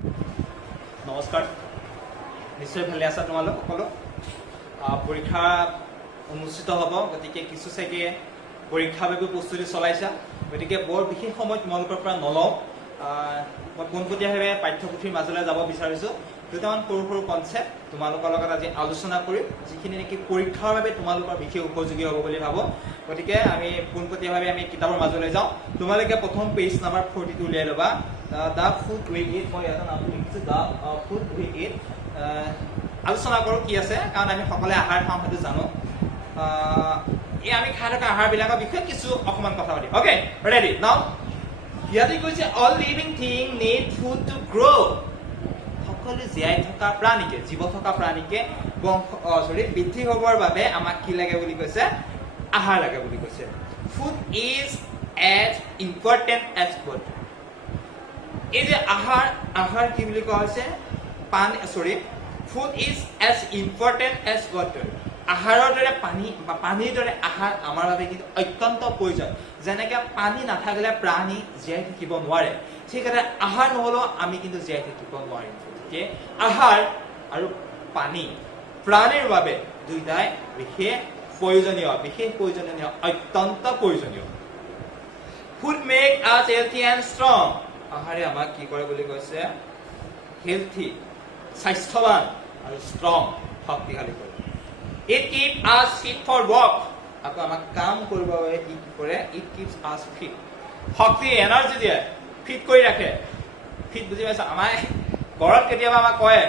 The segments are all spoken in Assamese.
নমস্কাৰ নিশ্চয় ভালে আছা তোমালোক সকলো পৰীক্ষা অনুষ্ঠিত হ'ব গতিকে কিছু চাগে পৰীক্ষাৰ বাবে প্ৰস্তুতি চলাইছা গতিকে বৰ বিশেষ সময় তোমালোকৰ পৰা নলওঁ মই পোনপটীয়াভাৱে পাঠ্যপুথিৰ মাজলৈ যাব বিচাৰিছোঁ দুটামান সৰু সৰু কনচেপ্ট তোমালোকৰ লগত আজি আলোচনা কৰিম যিখিনি নেকি পৰীক্ষাৰ বাবে তোমালোকৰ বিশেষ উপযোগী হ'ব বুলি ভাবোঁ গতিকে আমি পোনপটীয়াভাৱে আমি কিতাপৰ মাজলৈ যাওঁ তোমালোকে প্ৰথম পেজ নাম্বাৰ 42 উলিয়াই ল'বা দ্য ফুড উই ইট মই এটা নামটো লিখিছোঁ দ্য ফুড উই ইট আলোচনা কৰোঁ কি আছে কাৰণ আমি সকলোৱে আহাৰ খাওঁ সেইটো জানো এই আমি খাই থকা আহাৰবিলাকৰ বিষয়ে কিছু অকণমান কথা পাতিম অ'কে ৰেডি নাও ইয়াতে কৈছে all living thing need food to grow' সকলো জীয়াই থকা প্ৰাণীকে জীৱ থকা প্ৰাণীকে বৃদ্ধি হ'বৰ বাবে আমাক কি লাগে বুলি কৈছে আহাৰ লাগে বুলি কৈছে food is as important as water এই যে আহাৰ কি বুলি কোৱা হৈছে food is as important as water আহাৰৰ দৰে পানীৰ দৰে আহাৰ আমাৰ বাবে কিন্তু অত্যন্ত প্ৰয়োজন যেনেকৈ পানী নাথাকিলে প্ৰাণী জীয়াই থাকিব নোৱাৰে ঠিক আছে আহাৰ নহ'লেও আমি কিন্তু জীয়াই থাকিব নোৱাৰিম গতিকে আহাৰ আৰু পানী প্ৰাণীৰ বাবে দুয়োটাই বিশেষ প্ৰয়োজনীয় অত্যন্ত প্ৰয়োজনীয় ফুড মেক আছ হেল্থি এণ্ড ষ্ট্ৰং আহাৰে আমাক কি কৰে বুলি কৈছে হেল্থি স্বাস্থ্যৱান আৰু ষ্ট্ৰং শক্তিশালী কৰে It keeps us fit for work. আকৌ আমাক কাম কৰিবৰ বাবে কি কৰে It keeps us fit. শক্তি এনাৰ্জি দিয়ে ফিট কৰি ৰাখে ফিট বুজি পাইছা আমাৰ ঘৰত কেতিয়াবা আমাক কয়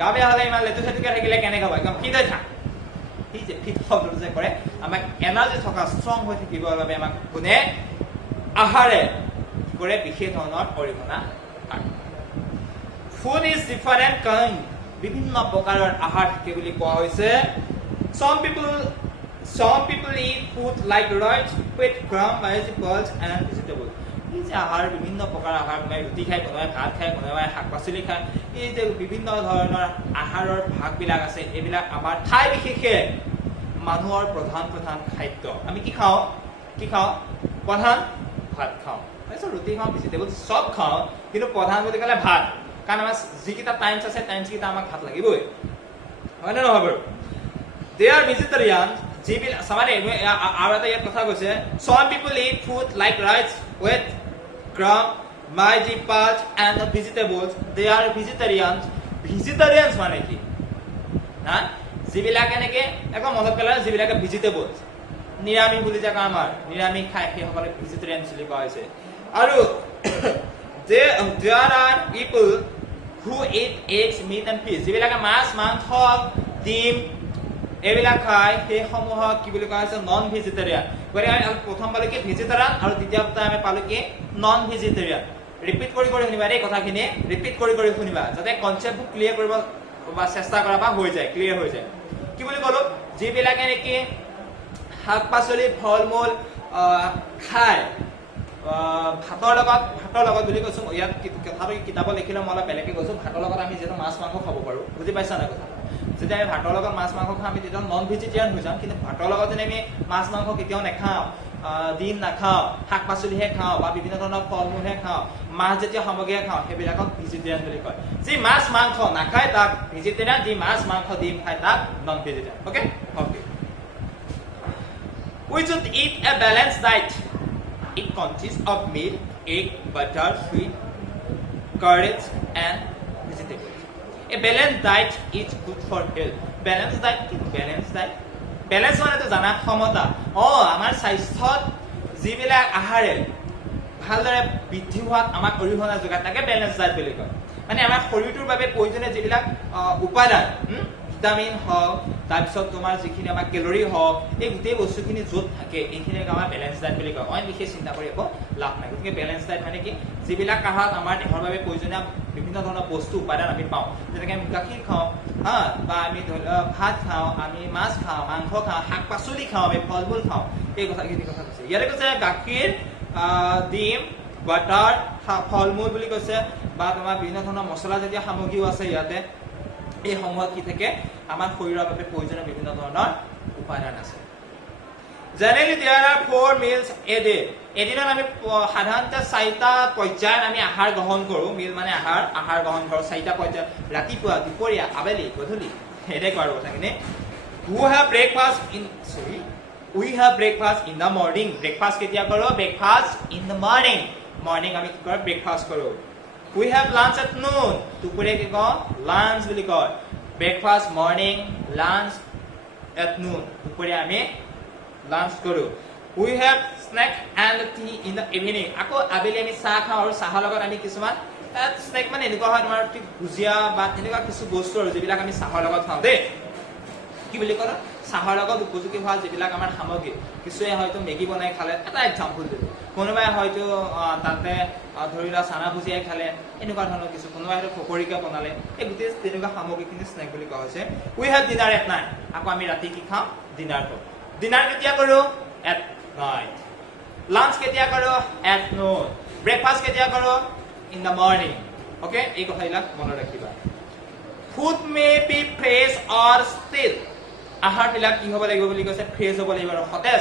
গা বেয়া হ'লে ইমান লেটু চেটুকে থাকিলে কেনেকৈ হ'ব একদম ফিট হৈ থাক ঠিক যে ফিট শব্দটো যে কৰে আমাক এনাৰ্জি থকা ষ্ট্ৰং হৈ থাকিবৰ বাবে আমাক কোনে আহাৰে কি কৰে বিশেষ ধৰণৰ অৰিহণা আগবঢ়ায় ফুড ইজ ডিফাৰেণ্ট কাইণ্ড বিভিন্ন প্ৰকাৰৰ আহাৰ থাকে বুলি কোৱা হৈছে some people eat food like rice with gram vegetables and vegetables এই যে আহাৰ বিভিন্ন প্ৰকাৰৰ আহাৰ মানে ৰুটি খায় কোনোবাই ভাত খায় কোনোবাই শাক পাচলি খায় এই যে বিভিন্ন ধৰণৰ আহাৰৰ ভাগবিলাক আছে এইবিলাক আমাৰ ঠাই বিশেষে মানুহৰ প্ৰধান খাদ্য আমি কি খাওঁ প্ৰধান ভাত খাওঁ ৰুটি খাওঁ ভেজিটেবল চব খাওঁ কিন্তু প্ৰধান বুলি ক'লে ভাত কাৰণ আমাৰ যিকেইটা টাইমছ আছে টাইমছকেইটা আমাক ভাত লাগিবই হয় নে নহয় বাৰু দে আৰ ভেজিটেৰিয়ান যিবিলাক চাবানে আৰু এটা ইয়াত কথা কৈছে some people eat food like rice with gram vegetables and vegetables they are vegetarians মানে কি না যিবিলাক এনেকে একদম মনত পেলাই যিবিলাকে ভেজিটেবলছ নিৰামিষ বুলি যে আমাৰ নিৰামিষ খায় সেইসকলে ভেজিটেৰিয়ান বুলি কোৱা হৈছে আৰু there are people who eat eggs, meat and fish. যিবিলাকে মাছ মাংস ডিম এইবিলাক খায় সেইসমূহক কি বুলি কোৱা হৈছে নন ভেজিটেৰিয়ান গতিকে আমি প্ৰথম পালো কি ভেজিটেৰিয়ান আৰু দ্বিতীয়তে আমি পালো কি নন ভেজিটেৰিয়ান ৰিপিট কৰি শুনিবা এই কথাখিনি ৰিপিট কৰি শুনিবা যাতে কনচেপ্টটো ক্লিয়াৰ কৰিব বা চেষ্টা কৰা বা হৈ যায় ক্লিয়াৰ হৈ যায় কি বুলি ক'লো যিবিলাকে নেকি শাক পাচলি ফল মূল খায় ভাতৰ লগত বুলি কৈছো ইয়াত কথাটো কিতাপত লিখিলে মই অলপ বেলেগকৈ কৈছো ভাতৰ লগত আমি যিহেতু মাছ মাংস খাব পাৰোঁ বুজি পাইছা নাই কথা যেতিয়া আমি ভাতৰ লগত মাছ মাংস খাওঁ আমি তেতিয়া নন ভেজিটেৰিয়ান হৈ যাম কিন্তু ভাতৰ লগত যদি আমি মাছ মাংস কেতিয়াও নাখাওঁ ডিম নাখাওঁ শাক পাচলিহে খাওঁ বা বিভিন্ন ধৰণৰ ফল মূলহে খাওঁ মাছ জাতীয় সামগ্ৰীহে খাওঁ সেইবিলাকক ভেজিটেৰিয়ান বুলি কয় যি মাছ মাংস নাখায় তাক ভেজিটেৰিয়ান যি মাছ মাংস ডিম খায় তাক non vegetarian okay We should eat a balanced diet. It consists of milk, egg, butter, sweet, curds and vegetables. A balanced diet is good for health. Balanced diet balance মানে তো জানা ক্ষমতা আমাৰ স্বাস্থ্যত যিবিলাক আহাৰে ভালদৰে বৃদ্ধি হোৱাত আমাক অৰিহণা যোগায় তাকে বেলেঞ্চ ডায়েট বুলি কয় মানে আমাৰ শৰীৰটোৰ বাবে প্ৰয়োজনীয় যিবিলাক উপাদান ভিটামিন হওক তাৰপিছত তোমাৰ যিখিনি আমাৰ কেলৰি হওক এই গোটেই বস্তুখিনি য'ত থাকে এইখিনিক আমাৰ বেলেঞ্চ ডায়েট বুলি কয় অইন বিশেষ চিন্তা কৰি একো লাভ নাই গতিকে বেলেঞ্চ ডায়েট মানে কি যিবিলাক আহাৰত আমাৰ দেহৰ বাবে প্ৰয়োজনীয় বিভিন্ন ধৰণৰ বস্তু উপাদান আমি পাওঁ যেনেকৈ আমি গাখীৰ খাওঁ বা আমি ধৰি লওক ভাত খাওঁ আমি মাছ খাওঁ মাংস খাওঁ শাক পাচলি খাওঁ আমি ফল মূল খাওঁ এই কথাখিনি কথা কৈছে ইয়াতে কৈছে গাখীৰ ডিম বাটাৰ ফল মূল বুলি কৈছে বা তোমাৰ বিভিন্ন ধৰণৰ মছলাজাতীয় সামগ্ৰীও আছে ইয়াতে এই সমূহত কি থাকে আমাৰ শৰীৰৰ বাবে প্ৰয়োজনীয় বিভিন্ন ধৰণৰ উপাদান আছে Generally, there are 4 meals a day. এদিনত আমি সাধাৰণতে 4টা পৰ্যায়ত আমি আহাৰ গ্ৰহণ কৰোঁ মিল মানে আহাৰ গ্ৰহণ কৰোঁ 4টা পৰ্যায় ৰাতিপুৱা দুপৰীয়া আবেলি গধূলি হেডে কৰোঁ কথাখিনি we have breakfast in the morning breakfast কেতিয়া কৰোঁ breakfast in the morning আমি কি কৰোঁ breakfast কৰোঁ we have lunch at noon দুপৰীয়া কি কওঁ lunch বুলি কয় breakfast morning lunch at noon দুপৰীয়া আমি lunch কৰোঁ we have snack and tea in the evening আকৌ আবেলি আমি চাহ খাওঁ আৰু চাহৰ লগত আমি কিছুমান স্নেক মানে এনেকুৱা হয় তোমাৰ ভুজিয়া বা এনেকুৱা কিছু বস্তু আৰু যিবিলাক আমি চাহৰ লগত খাওঁ দেই কি বুলি কয় চাহৰ লগত উপযোগী হোৱা যিবিলাক আমাৰ সামগ্ৰী কিছুৱে হয়তো মেগী বনাই খালে এটা এক্সাম্পল দিলোঁ কোনোবাই হয়তো তাতে ধৰি লোৱা চানা ভুজিয়াই খালে এনেকুৱা ধৰণৰ কিছু কোনোবাই হয়তো পকৰীকে বনালে এই গোটেই তেনেকুৱা সামগ্ৰীখিনি স্নেক বুলি কোৱা হৈছে we have dinner at night আকৌ আমি ৰাতি কি খাওঁ ডিনাৰ কৰোঁ ডিনাৰ কেতিয়া কৰোঁ at night lunch কেতিয়া কৰোঁ at noon breakfast কেতিয়া কৰোঁ in the morning okay এই কথাবিলাক মনত ৰাখিবা food may be fresh or still আহাৰবিলাক কি হ'ব লাগিব বুলি কৈছে ফ্ৰেছ হ'ব লাগিব আৰু সতেজ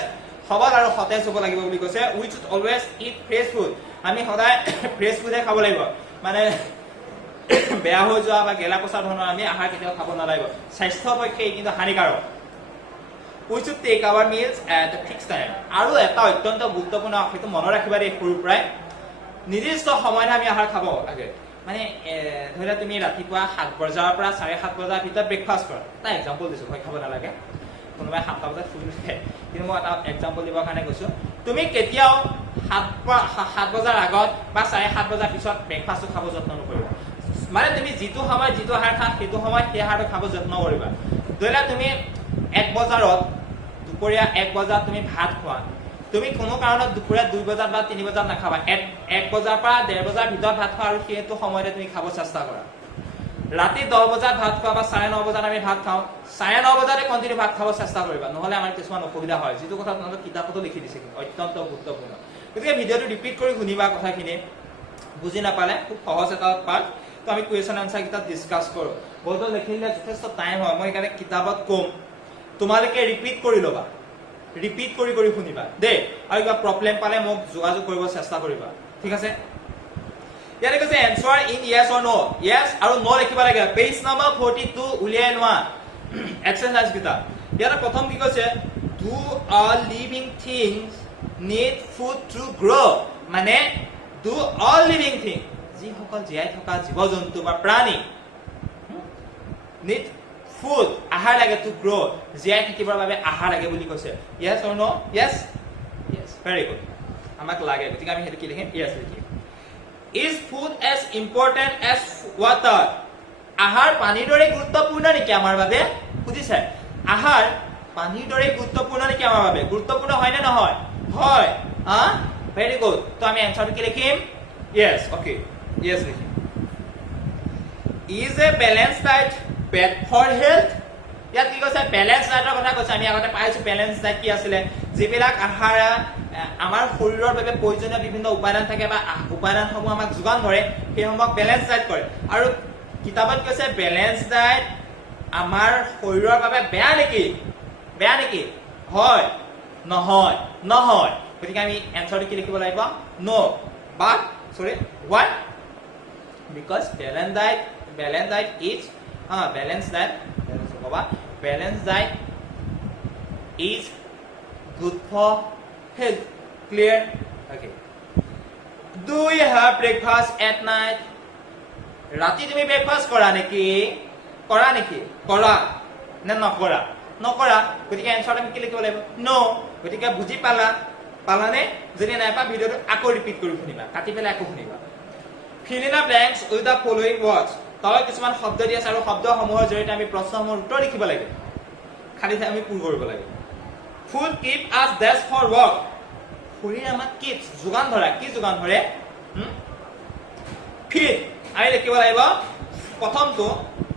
সবল আৰু সতেজ হ'ব লাগিব বুলি কৈছে we should always eat fresh food আমি সদায় ফ্ৰেছ ফুডে খাব লাগিব মানে বেয়া হৈ যোৱা বা গেলা পচা ধৰণৰ আমি আহাৰ কেতিয়াও খাব নালাগিব স্বাস্থ্যৰ পক্ষে কিন্তু হানিকাৰক we should take our meals at a fixed time আৰু এটা অত্যন্ত গুৰুত্বপূৰ্ণ সেইটো মনত ৰাখিবা দেই সৰুৰ পৰাই নিৰ্দিষ্ট সময়ত আমি আহাৰ খাব লাগে মানে ধৰা তুমি ৰাতিপুৱা 7 বজাৰ পৰা 7:30 বজাৰ ভিতৰত ব্ৰেকফাষ্ট কৰা এটা এক্সাম্পল দিছো ভয় খাব নালাগে কোনোবাই 7টা বজাত শুই উঠে কিন্তু মই এটা এক্সাম্পল দিবৰ কাৰণে কৈছো তুমি কেতিয়াও 7 বজাৰ আগত বা 7:30 বজাৰ পিছত ব্ৰেকফাষ্টটো খাব যত্ন নকৰিবা মানে তুমি যিটো সময় যিটো আহাৰ খা সেইটো সময় সেই আহাৰটো খাব যত্ন কৰিবা ধৰা তুমি 1 বজাৰত দুপৰীয়া 1 বজাত তুমি ভাত খোৱা তুমি কোনো কাৰণত দুপৰীয়া 2 বজাত বা 3 বজাত নাখাবা 1 বজাৰ পৰা 1:30 বজাৰ ভিতৰত ভাত খোৱা আৰু সেইটো সময়তে তুমি খাব চেষ্টা কৰা ৰাতি 10 বজাত ভাত খোৱা বা 9:30 বজাত আমি ভাত খাওঁ 9:30 বজাতে কন্টিনিউ ভাত খাব চেষ্টা কৰিবা নহলে আমাৰ কিছুমান অসুবিধা হয় যেটো কথা তোমালোকে কিতাপতো লিখি দিছে অত্যন্ত গুৰুত্বপূৰ্ণ গতিকে ভিডিওটো ৰিপিট কৰি শুনিবা কথাখিনি বুজি নাপালে খুব সহজ এটা পাঠ তো আমি কোৱেশ্চন আনসাৰ কিতাপ ডিসকাস কৰো বলতো লিখিলে যথেষ্ট টাইম হয় মই এখানে কিতাপত কম তোমালোকে ৰিপিট কৰি লবা ৰিপিট কৰি শুনিবা দে আৰু কিবা প্ৰবলেম পালে মোক যোগাযোগ কৰিব চেষ্টা কৰিবা ঠিক আছে ইয়াৰে কৈছে answer in yes or no yes আৰু no লিখিব লাগে পেজ নম্বৰ 42 উলিয়াই লোৱা এক্সাৰসাইজ কিটা ইয়াৰে প্ৰথম কি কৈছে do all living things need food to grow মানে do all living things যি সকল জীয়াই থকা জীৱ-জন্তু বা প্ৰাণী need food আহাৰ লাগে to grow জীয়াই থাকিবৰ বাবে আহাৰ লাগে বুলি কৈছে yes or no yes yes very good আমাক লাগে গতিকে আমি হেতু কি লিখিম yes লিখিম is food as important as water আহাৰ পানীৰ দৰে গুৰুত্বপূৰ্ণ নেকি আমাৰ বাবে বুজিছে আহাৰ পানীৰ দৰে গুৰুত্বপূৰ্ণ নেকি আমাৰ বাবে গুৰুত্বপূৰ্ণ হয় নে নহয় হয় very good তো আমি আনসাৰটো কি লিখিম yes okay yes লিখিম is a balanced diet bad for health ইয়াত কি কৈছে ব্যালেন্স ডায়েটৰ কথা কৈছে আমি আগতে পাইছো ব্যালেন্স ডায়েট কি আছিল যিবিলাক আহাৰ আমাৰ শৰীৰৰ বাবে প্ৰয়োজনীয় বিভিন্ন উপাদান থাকে বা উপাদানসমূহ আমাক যোগান ধৰে সেইসমূহক ব্যালেন্স ডায়েট কৰে আৰু কিতাপত কৈছে ব্যালেন্স ডায়েট আমাৰ শৰীৰৰ বাবে বেয়া নেকি হয় নহয় গতিকে আমি এনসাৰটো কি লিখিব লাগিব নো বাট সৰি why because balanced diet is balanced diet is good for health clear okay do you have breakfast at night ৰাতি তুমি ব্ৰেকফাস্ট কৰা নেকি কৰা না নকৰা গতিকে এনসাৰটো আমি কি লিখিব লাগিব নো গতিকে বুজি পালানে যদি নাই পা ভিডিওটো আকৌ ৰিপিট কৰি শুনিবা কাটি পেলাই আকৌ শুনিবা fill in the blanks with the following words তাও কিছুমান শব্দ দি আছে আৰু শব্দসমূহৰ জৰিয়তে আমি প্ৰশ্নসমূহৰ উত্তৰ লিখিব লাগে খালি আমি পূৰ কৰিব লাগে food keep us dash for work শৰীৰ আমাক keeps যোগান ধৰে কি যোগান ধৰে feed আমি লিখিব লাগিব প্ৰথমটো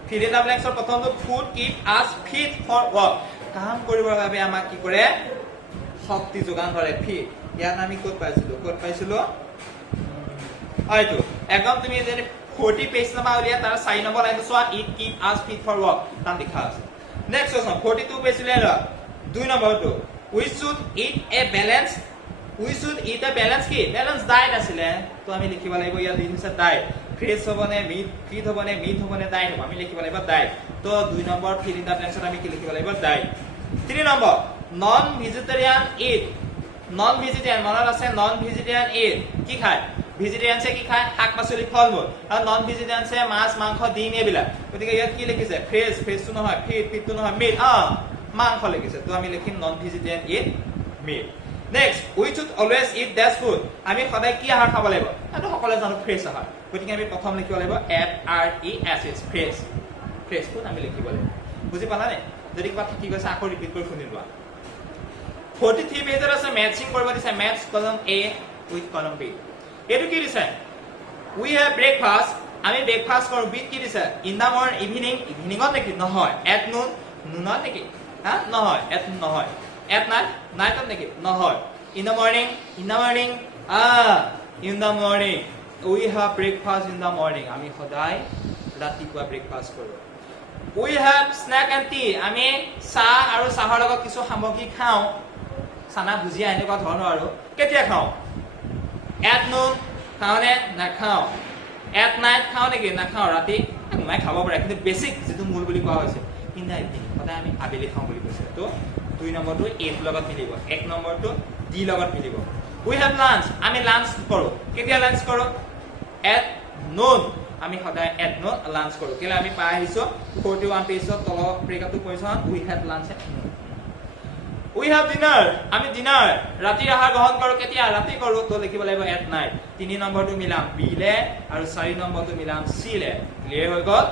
fill in the blanks ৰ প্ৰথমটো food keep us fit for work কাম কৰিবৰ বাবে আমাক কি কৰে শক্তি যোগান ধৰে feed ইয়াত আমি ক'ত পাইছিলো আইটো একদম তুমি যদি 40 পেজ নাম্বাৰ উলিয়া তাৰ 4 নম্বৰ লাইনটো চোৱা it keep us fit for work তাম লিখা আছে নেক্সট কোৱেশ্চন 42 পেজ উলিয়া 2 নম্বৰটো we should eat a balance কি balance diet আছিলে তো আমি লিখিব লাগিব ইয়াত দিছে diet ফ্ৰেছ হবনে মিট ফিট হবনে মিট হবনে ডাইট হ'ব আমি লিখিব লাগিব ডাইট তো 2 নম্বৰ ফিল ইন দা ব্ল্যাঙ্কছত আমি কি লিখিব লাগিব diet 3 number non vegetarian eat non vegetarian মনত আছে নন ভেজিটেৰিয়ান ইট কি খায় ভেজিটেৰিয়ানছে কি খায় শাক পাচলি ফল মূল আৰু নন ভেজিটেৰিয়ানছে মাছ মাংস ডিম এবিলা গতিকে ইয়াত কি লিখিছে ফ্ৰেছটো নহয় ফিটটো নহয় মিট মাংস লিখিছে তো আমি লিখিম non vegetarian eat meat next we should always eat that food আমি সদায় কি আহাৰ খাব লাগিব এটো সকলে জানো ফ্ৰেছ আহাৰ গতিকে আমি প্ৰথম লিখিব লাগিব FRESH ফ্ৰেছ ফুড আমি লিখিব লাগিব বুজি পালা নে যদি কিবা থাকি গৈছে আকৌ ৰিপিট কৰি শুনি লোৱা 43 পেজত আছে ম্যাচিং কৰিব দিছে ম্যাথছ কলম A with কলম B এটো কি দিছে we have breakfast আমি ব্ৰেকফাস্ট কৰো বিট কি দিছে ইন দা মৰ্নিং ইভিনিংত নেকি নহয় at noon নুনত নেকি নহয় at noon নহয় at night নেকি নহয় in the morning in the morning we have breakfast in the morning আমি সদায় ৰাতিপুৱা ব্ৰেকফাস্ট কৰো we have snack and tea আমি চাহ আৰু চাহৰ লগত কিছু সামগ্ৰী খাওঁ চানা ভুজিয়া এনেকুৱা ধৰণৰ আৰু কেতিয়া খাওঁ at noon খাওঁনে নাখাওঁ at night খাওঁ নেকি নাখাওঁ ৰাতি মই খাব পাৰে কিন্তু বেসিক যেটো মূল বুলি কোৱা হৈছে in the evening সদায় আমি আবেলি খাওঁ বুলি কৈছে তো 2 নম্বৰটো A লগত মিলিব 1 নম্বৰটো D লগত মিলিব we have lunch আমি লাঞ্চ কৰো কেতিয়া লাঞ্চ কৰো at noon আমি সদায় at noon লাঞ্চ কৰো কেলে আমি পাই আহিছো 41 পেজত তল ব্ৰেকআপটো কৰিছো we have lunch at noon we have dinner আমি ডিনাৰ ৰাতি আহাৰ গ্ৰহণ কৰো কেতিয়া ৰাতি কৰো তো লিখিব লাগিব at night 3 নম্বৰটো মিলাম B লে আৰু 4 নম্বৰটো মিলাম C লে ক্লিয়াৰ হৈ গল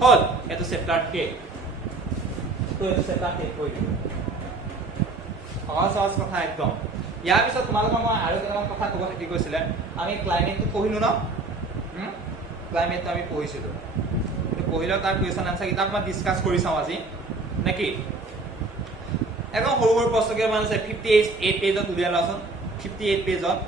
হল এটো চেপ্টাৰ K তো এটো চেপ্টাৰ K হৈ গল সহজ কথা একদম ইয়াৰ পিছত তোমালোকক মই আৰু কেইটামান কথা ক'ব থাকি গৈছিলে আমি ক্লাইমেটটো পঢ়িলো ন ক্লাইমেটটো আমি পঢ়িছিলো তো পঢ়িলো তাৰ কোৱেশ্চন আনসাৰ কিতাপ মই ডিসকাস কৰি চাও আজি নেকি একদম সৰু সৰু প্ৰশ্ন কেইটামান আছে 58 পেজত উলিয়াই লওঁচোন 58 পেজত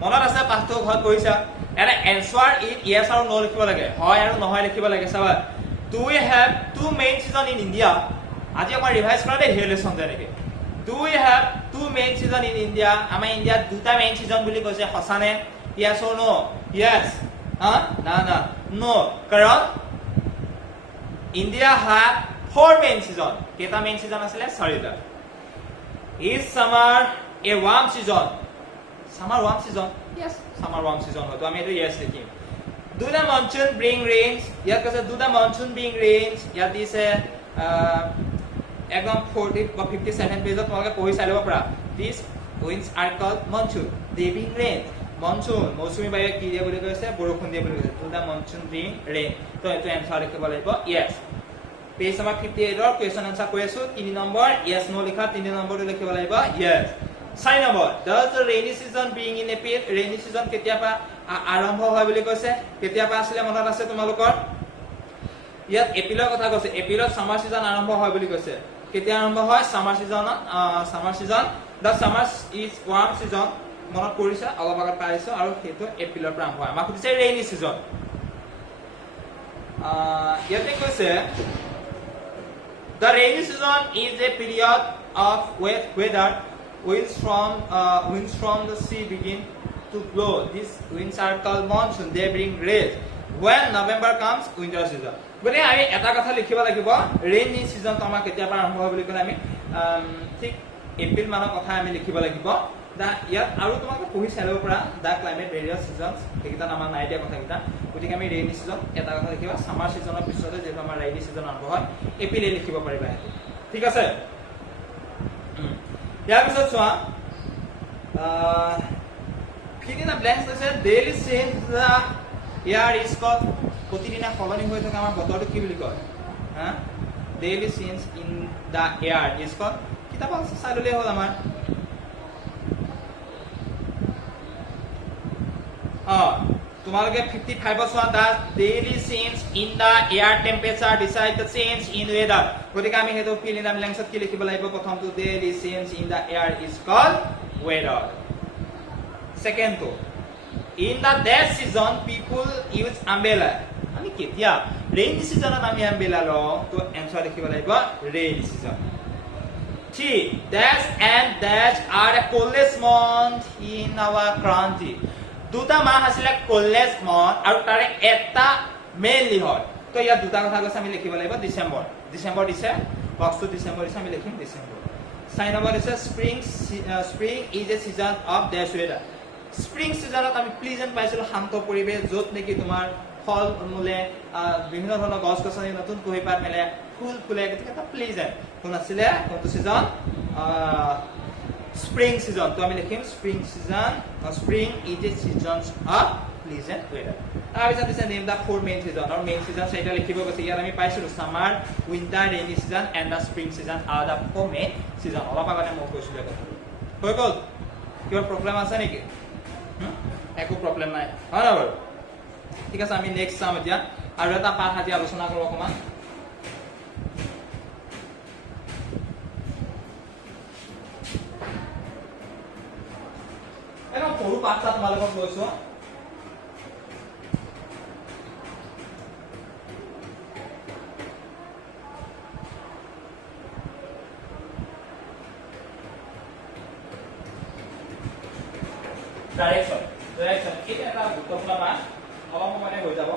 মনত আছে পাঠটো ঘৰত পঢ়িছা এটা এনসাৰ ইট ইয়েস আৰু নো লিখিব লাগে হয় আৰু নহয় লিখিব লাগে চাবা do we have two main season in India আজি আমাৰ ৰিভাইজ কৰা দে ৰিলেশন যেনেকে do we have two main season in India আমাৰ ইন্ডিয়াত দুটা মেইন সিজন বুলি কৈছে হসানে yes or no yes না no কাৰণ India have four main season কেটা মেইন সিজন আছিল চাৰিটা is summer a warm season summer warm season yes summer warm season হয় তো আমি এটো yes লিখিম do the monsoon bring rains ইয়াত কৈছে do the monsoon bring rains ইয়াত দিছে একদম 40 বা 57 পেজত তোমালোকে পঢ়ি চাই লব পাৰা these winds are called monsoon they bring rain monsoon মৌচুমী বায়ুৱে কি দিয়ে বুলি কৈছে বৰষুণ দিয়ে বুলি কৈছে to the monsoon bring rain তো এটো এনসাৰ লিখিব লাগিব yes পেজ নম্বৰ 58 ৰ কোৱেশ্চন আনসাৰ কৈ আছো 3 নম্বৰ yes no লিখা 3 নম্বৰটো লিখিব লাগিব yes 4 number does the rainy season bring in April rainy season কেতিয়াবা আৰম্ভ হয় বুলি কৈছে কেতিয়াবা আসলে মনত আছে তোমালোকৰ ইয়াত এপ্ৰিলৰ কথা কৈছে এপ্ৰিলত সামাৰ সিজন আৰম্ভ হয় বুলি কৈছে কেতিয়া আৰম্ভ হয় সামাৰ সিজন the summer is warm season মনত কৰিছে অলপ আগত পাইছো আৰু হেতু এপ্ৰিলৰ পৰা আৰম্ভ হয় আমাক কৈছে ৰেইনি সিজন ইয়াতে কৈছে the rainy season is a period of wet weather winds from the sea begin to blow these winds are called monsoon they bring rain when November comes winter season গনে আমি এটা কথা লিখিব লাগিব ৰেইনি সিজন তোমাক কেতিয়া পৰা আৰম্ভ হয় বুলি ক'লে আমি ঠিক এপ্ৰিল মানৰ কথা আমি লিখিব লাগিব দা ইয়াত আৰু তোমাক পঢ়ি চাই লব পৰা দা ক্লাইমেট ভেৰিয়াস সিজনস এইটা আমাৰ নাই দিয়া কথা কিটা গতিকে আমি ৰেইনি সিজন এটা কথা লিখিবা সামাৰ সিজনৰ পিছতে যেটো আমাৰ ৰেইনি সিজন আৰম্ভ হয় এপ্ৰিলে লিখিব পাৰিবা ঠিক আছে ইয়াৰ পিছত চোৱা ফিদিনা ব্ল্যাঙ্কস আছে daily change the air is call প্ৰতিদিনা সলনি হৈ থকা আমাৰ বতৰটো কি বুলি কয় daily change in the air is call কিতাপ চাই ললে হ'ল আমাৰ তোমালোকে 55 চোৱা the daily change in the air temperature decide the change in weather গতিকে আমি হেতু ফিল ইন দা ব্ল্যাঙ্কছত কি লিখিব লাগিব প্ৰথমটো daily change in the air is call weather second তো in the that season people use umbrella আমি কেতিয়া ৰেইনি সিজনত আমি umbrella লওঁ তো এনসাৰ লিখিব লাগিব ৰেইনি সিজন T. Dash and dash are the coldest month in our country. দুটা মাহ আছিলে coldest month আৰু তাৰে এটা মেইনলি হয় তো ইয়াত দুটা কথা কৈছে আমি লিখিব লাগিব ডিসেম্বৰ ডিসেম্বৰ দিছে বক্সটো ডিসেম্বৰ দিছে আমি লিখিম ডিসেম্বৰ চাই নম্বৰ দিছে স্প্ৰিং ইজ এ সিজন অফ dash weather স্প্ৰিং সিজনত আমি প্লিজেন্ট পাইছিলো শান্ত পৰিবেশ য'ত নেকি তোমাৰ ফল মূলে বিভিন্ন ধৰণৰ গছ গছনি নতুন কুঁহিপাত মেলে ফুল ফুলে গতিকে এটা প্লিজেন্ট কোন আছিলে কোনটো সিজন স্প্ৰিং সিজন তো আমি লিখিম স্প্ৰিং সিজন স্প্ৰিং ইজ এ সিজন অফ প্লিজেন্ট ওয়েদাৰ তাৰপিছত দিছে নেম দা ফ'ৰ মেইন সিজন আৰু মেইন সিজন চাৰিটা লিখিব গৈছে ইয়াত আমি পাইছিলো সামাৰ উইন্টাৰ ৰেইনি সিজন এণ্ড দা স্প্ৰিং সিজন আৰ দা ফ'ৰ মেইন সিজন অলপ আগতে মই কৈছিলো কথা হৈ গ'ল কিবা প্ৰব্লেম আছে নেকি একো প্ৰব্লেম নাই হয় না বাৰু ঠিক আছে আমি নেক্সট চাম এতিয়া আৰু এটা পাঠ আজি আলোচনা কৰো অকমান এখন সৰু পাঠটা তোমালোকক লৈছো ডাইৰেকশন এটা এটা গুৰুত্বপূৰ্ণ পাঠ অলপ সময় হৈ যাব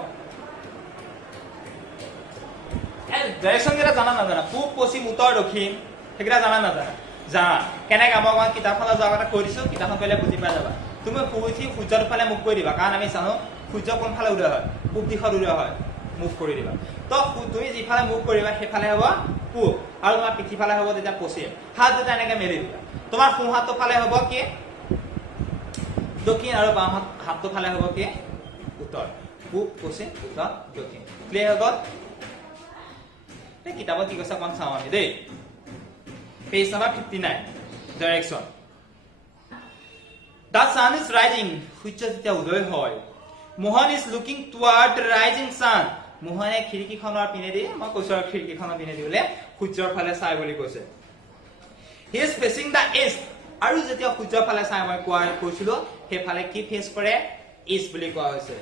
ডাইৰেকশন কেইটা জানা নাজানা পূব পশ্চিম উত্তৰ দক্ষিণ সেইকেইটা জানা নাজানা জানা কেনেকৈ আমাৰ কিতাপখনত যোৱাৰ কথা কৈ দিছো কিতাপখন পেলাই বুজি পাই যাবা তুমি শুই উঠি সূৰ্যৰ ফালে মুখ কৰি দিবা কাৰণ আমি জানো সূৰ্য কোনফালে উদয় হয় পূব দিশত উদয় হয় মুখ কৰি দিবা তো তুমি যিফালে মুখ কৰিবা সেইফালে হ'ব পূব আৰু তোমাৰ পিঠিফালে হ'ব তেতিয়া পশ্চিম হাত দুটা এনেকৈ মেলি দিবা তোমাৰ সোঁ হাতটো ফালে হ'ব কি দক্ষিণ আৰু বাম হাতটো ফালে হ'ব কি উত্তৰ পূব পশ্চিম উত্তৰ দক্ষিণ ক্লিয়াৰ হৈ গ'ল কিতাপত কি কৈছে অকণ চাওঁ আমি দেই page number 59 direction The sun is rising সূৰ্য যেতিয়া উদয় হয় Mohan is looking toward the rising sun মোহনে খিৰিকীখনৰ পিনেদি মই কৈছো খিৰিকীখনৰ পিনেদি ওলে সূৰ্যৰ ফালে চাই বুলি কৈছে He is facing the east আৰু যেতিয়া সূৰ্যৰ ফালে চাই মই কৈছিলো সেইফালে কি ফেস কৰে ইষ্ট বুলি কোৱা হৈছে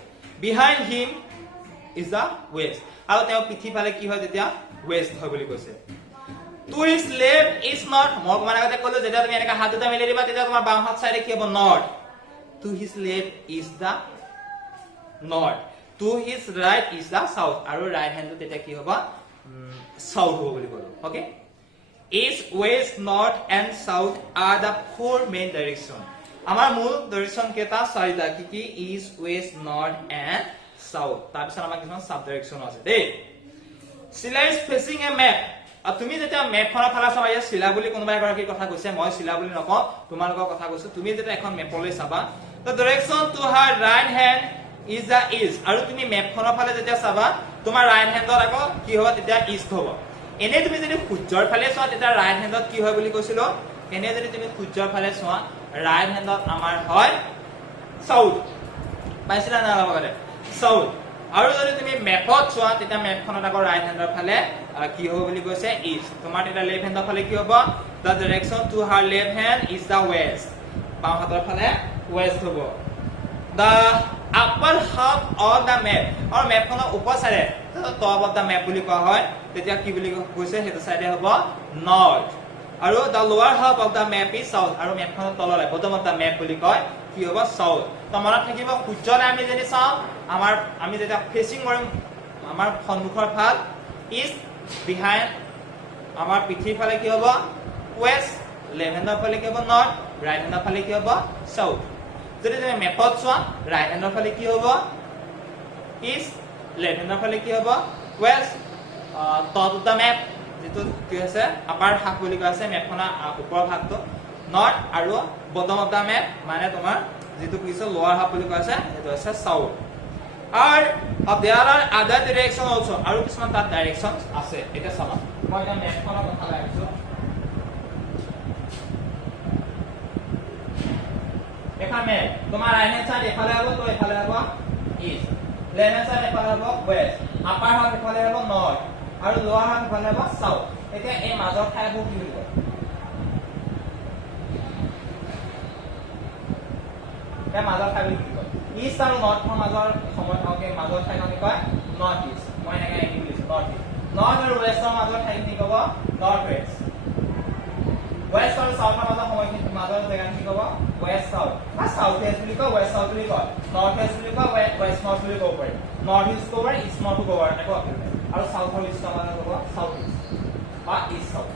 Behind him is the west আৰু তেওঁ পিঠিফালে কি হয় তেতিয়া west হয় বুলি কৈছে To his left is north মই মানে আগতে ক'লো যেতিয়া তুমি এনেকা হাত দুটা মেলি দিবা তেতিয়া তোমাৰ বাম হাত চাইডে কি হ'ব north To his left is the north To his right is the south আৰু right hand to তেতিয়া কি হ'ব south হ'ব বুলি ক'লো okay East west north and south are the four main direction আমাৰ মূল ডাইৰেকশন কেইটা চাৰিটা কি কি east West north and south তাৰপিছত আমাৰ কিছুমান সাব ডাইৰেকশন আছে দেই শিলা ইজ ফেচিং এ মেপ আৰু তুমি যেতিয়া মেপখনৰ ফালে চাবা ইয়া শিলা বুলি কোনোবা এগৰাকীৰ কথা কৈছে মই শিলা বুলি নকওঁ তোমালোকৰ কথা কৈছো তুমি যেতিয়া এখন মেপলৈ চাবা the direction to her right hand is the east আৰু তুমি মেপখনৰ ফালে যেতিয়া চাবা তোমাৰ ৰাইট হেণ্ডত আকৌ কি হ'ব তেতিয়া ইষ্ট হ'ব এনে তুমি যদি সূৰ্যৰ ফালে চোৱা তেতিয়া ৰাইট হেণ্ডত কি হয় বুলি কৈছিলো এনে যদি তুমি সূৰ্যৰ ফালে চোৱা right handত আমাৰ হয় south পাইছিলা না লগতে south আৰু যদি তুমি মেপত চোৱা তেতিয়া মেপখনত আকৌ right handৰ ফালে কি হ'ব বুলি কৈছে east তোমাৰ এটা left handৰ ফালে কি হ'ব the direction to her left hand is the west বাম হাতৰ ফালে west হ'ব the upper half of the map আৰু মেপখনৰ ওপৰ চাইডে top of the map বুলি কোৱা হয় তেতিয়া কি বুলি কৈছে হেতু চাইডে হ'ব north আৰু the lower half of the map is south আৰু মেপখনৰ তললৈ bottom of the map বুলি কয় কি হ'ব south তো মনত থাকিব সূৰ্যলৈ আমি যদি চাওঁ আমি যেতিয়া ফেচিং কৰিম আমাৰ সন্মুখৰ ফাল east behind আমাৰ পিঠিৰ ফালে কি হ'ব west left handৰ ফালে কি হ'ব north right handৰ ফালে কি হ'ব south যদি তুমি মেপত চোৱা right handৰ ফালে কি হ'ব east left handৰ ফালে কি হ'ব west top of the map যেটো কি আছে আপাৰ হাফ বুলি কোৱা আছে মেপখনৰ ওপৰৰ ভাগটো নৰ্থ আৰু বটম অফ দা মেপ মানে তোমাৰ যেটো কি আছে লোৱাৰ হাফ বুলি কোৱা আছে এটো আছে সাউথ আৰু there are other direction also আৰু কিছুমান তাত ডাইৰেকশনস আছে এটা চাবা মই এটা মেপখনৰ কথা লাগাইছো এখানে তোমাৰ ৰাইট হ্যান্ড সাইড এফালে হ'ব তো এফালে হ'ব ইষ্ট লেফট হ্যান্ড সাইড এফালে হ'ব ওয়েস্ট আপাৰ হাফ এফালে হ'ব নৰ্থ আৰু লোৱাৰ হাফ এফালে হ'ব সাউথ এতিয়া এই মাজৰ ঠাইবোৰ কি বুলি কয় এই মাজৰ ঠাই বুলি কি কয় ইষ্ট আৰু নৰ্থৰ মাজৰ সময় মাজৰ ঠাই আমি কয় নৰ্থ ইষ্ট মই এনেকৈ লিখি দিছো নৰ্থ ইষ্ট নৰ্থ আৰু ওয়েষ্টৰ মাজৰ ঠাই কি ক'ব নৰ্থ ওয়েষ্ট ৱেষ্ট আৰু সাউথৰ মাজৰ সময়খিনি মাজৰ জেগাখিনি কি ক'ব ৱেষ্ট সাউথ বা সাউথ ইষ্ট বুলি কয় ৱেষ্ট সাউথ বুলি কয় নৰ্থ ইষ্ট বুলি কয় ৱেষ্ট নৰ্থ বুলি ক'ব পাৰি নৰ্থ ইষ্ট ক'ব পাৰি ইষ্ট নৰ্থ ক'ব পাৰি একো আপত্তি নাই আৰু সাউথ আৰু ইষ্টৰ মাজত ক'ব সাউথ ইষ্ট বা east south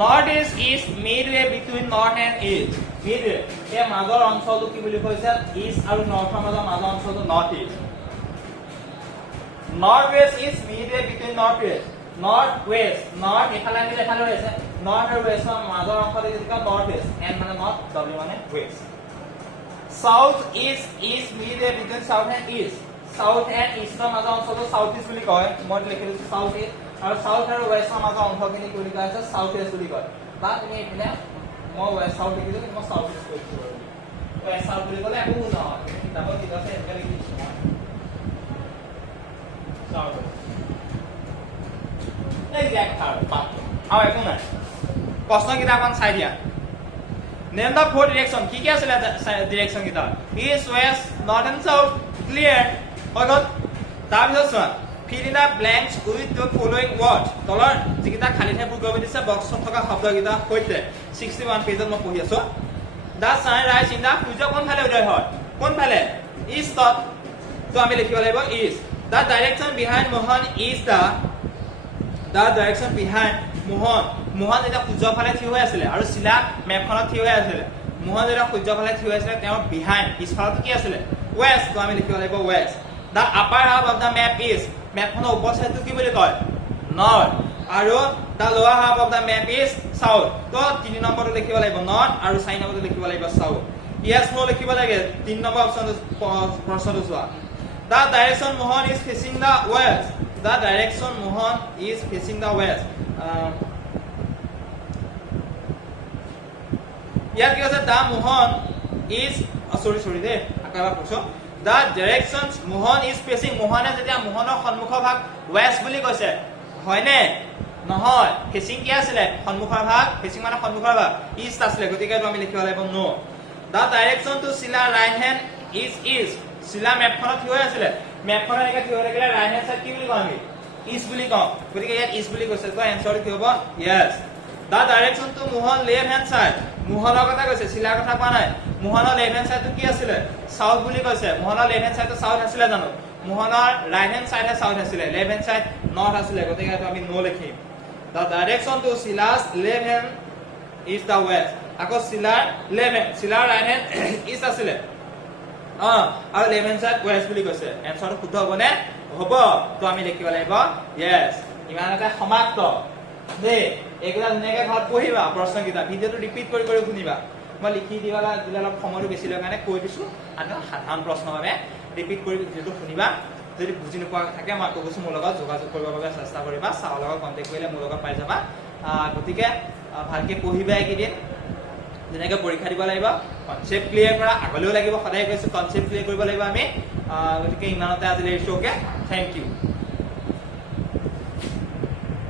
North is midway between north and east. Midway. এই মাজৰ অঞ্চলটো কি বুলি কৈছে ইষ্ট আৰু নৰ্থৰ মাজৰ অঞ্চলটো north east. North west is midway between north west. North west. North এফালে আহিলে এফালে হৈছে. North আৰু westৰ মাজৰ অংশটো কি north west. N মানে north, W মানে west. South is midway between south and east. South and eastৰ মাজৰ অঞ্চলটো south east বুলি কয়. মই লিখি দিছো south east. আৰু সাউথ আৰু ৱেষ্টৰ মাজৰ অংশখিনি কি বুলি কোৱা হৈছে সাউথ ইষ্ট বুলি কয় বা তুমি এইফালে মই ৱেষ্ট সাউথ লিখিছো কিন্তু মই সাউথ ইষ্ট কৈছো ৱেষ্ট সাউথ বুলি ক'লে একো নহয় কিতাপত কি আছে এনেকৈ লিখি দিছো মই সাউথ একজেক্ট আৰু একো নাই প্ৰশ্ন কিতাপখন চাই দিয়া নেম দা ফ'ৰ ডিৰেকশ্যন কি আছিলে ডিৰেকশ্যন কিটা east west north and south clear হৈ গ'ল তাৰপিছত চোৱা fill in the blanks with the following words তলৰ যিকিটা খালি ঠাই পূৰণ কৰিব দিছে বক্সত থকা শব্দকিটা সৈতে 61 পেজত মই পঢ়ি আছো দা সান ৰাইজ ইন দা সূৰ্য কোন ফালে উদয় হয় কোন ফালে ইষ্টত তো আমি লিখিব লাগিব east the direction behind Mohan is the direction behind Mohan যেতিয়া সূৰ্যৰ ফালে থিয় হৈ আছিল আৰু শিলা মেপখনত থিয় হৈ আছিল মোহন যেতিয়া সূৰ্যৰ ফালে থিয় হৈ আছিল তেওঁৰ বিহাইণ্ড পিছফালত কি আছিল ৱেষ্ট তো আমি লিখিব লাগিব west the upper half of the map is মেপখনৰ ওপৰ সাইডটো কি বুলি কয় নৰ্থ আৰু the lower half of the map is south তো 3 নম্বৰটো লিখিব লাগিব নৰ্থ আৰু 4 নম্বৰটো লিখিব লাগিব সাউথ ইয়েস নো লিখিব লাগে 3 নম্বৰ অপচনটো প্ৰশ্নটো চোৱা the direction Mohan is facing the west the direction Mohan is facing the west ইয়াত কি আছে দা মোহন ইজ সৰি দে আকৌ এবাৰ কৈছো দা ডাইৰেকশ্যনছ মোহন ইজ ফেচিং মোহনে যেতিয়া মোহনৰ সন্মুখৰ ভাগ ৱেষ্ট বুলি কৈছে হয়নে নহয় ফেচিং কি আছিলে সন্মুখৰ ভাগ ফেচিং মানে সন্মুখৰ ভাগ ইষ্ট আছিলে গতিকে আমি লিখিব লাগিব know the direction to Shila right hand is Shila মেপখনত থিয় হৈ আছিলে মেপখনত এনেকৈ থিয় হৈ থাকিলে ৰাইট হেণ্ড সাইড কি বুলি কওঁ আমি ইষ্ট বুলি কওঁ গতিকে ইয়াত ইষ্ট বুলি কৈছে তো এনসাৰটো কি হ'ব yes the direction to Mohan left hand side মোহনৰ কথা কৈছে শিলাৰ কথা কোৱা নাই মোহনৰ লেফট হেণ্ড সাইডটো কি আছিলে সাউথ বুলি কৈছে মোহনৰ লেফট হেণ্ড সাইডটো সাউথ আছিলে জানো মোহনৰ ৰাইট হেণ্ড সাইডে সাউথ আছিলে লেফট হেণ্ড সাইড নৰ্থ আছিলে গতিকে এটা আমি নো লিখিম the direction to Shila's left hand is the west আকৌ শিলাৰ লেফট হেণ্ড শিলাৰ ৰাইট হেণ্ড ইষ্ট আছিলে আৰু লেফট হেণ্ড সাইড ৱেষ্ট বুলি কৈছে এনসাৰটো শুদ্ধ হ'বনে হ'ব তো আমি লিখিব লাগিব ইয়েস ইমানতে সমাপ্ত দে এইগুলা ধুনীয়াকৈ ঘৰত পঢ়িবা প্ৰশ্নকেইটা ভিডিঅ'টো ৰিপিট কৰি শুনিবা মই লিখি দিবা দিলে অলপ সময়টো বেছি লগা কাৰণে কৈ দিছো আৰু সাধাৰণ প্ৰশ্নৰ বাবে ৰিপিট কৰি ভিডিঅ'টো শুনিবা যদি বুজি নোপোৱা থাকে মই আকৌ কৈছো মোৰ লগত যোগাযোগ কৰিবৰ বাবে চেষ্টা কৰিবা চাৰৰ লগত কণ্টেক্ট কৰিলে মোৰ লগত পাই যাবা গতিকে ভালকৈ পঢ়িবা এইকেইদিন যেনেকৈ পৰীক্ষা দিব লাগিব কনচেপ্ট ক্লিয়াৰ কৰা আগলৈও লাগিব সদায় কৈছো কনচেপ্ট ক্লিয়াৰ কৰিব লাগিব আমি গতিকে ইমানতে আজিলৈ এৰিছো অ'কে থেংক ইউ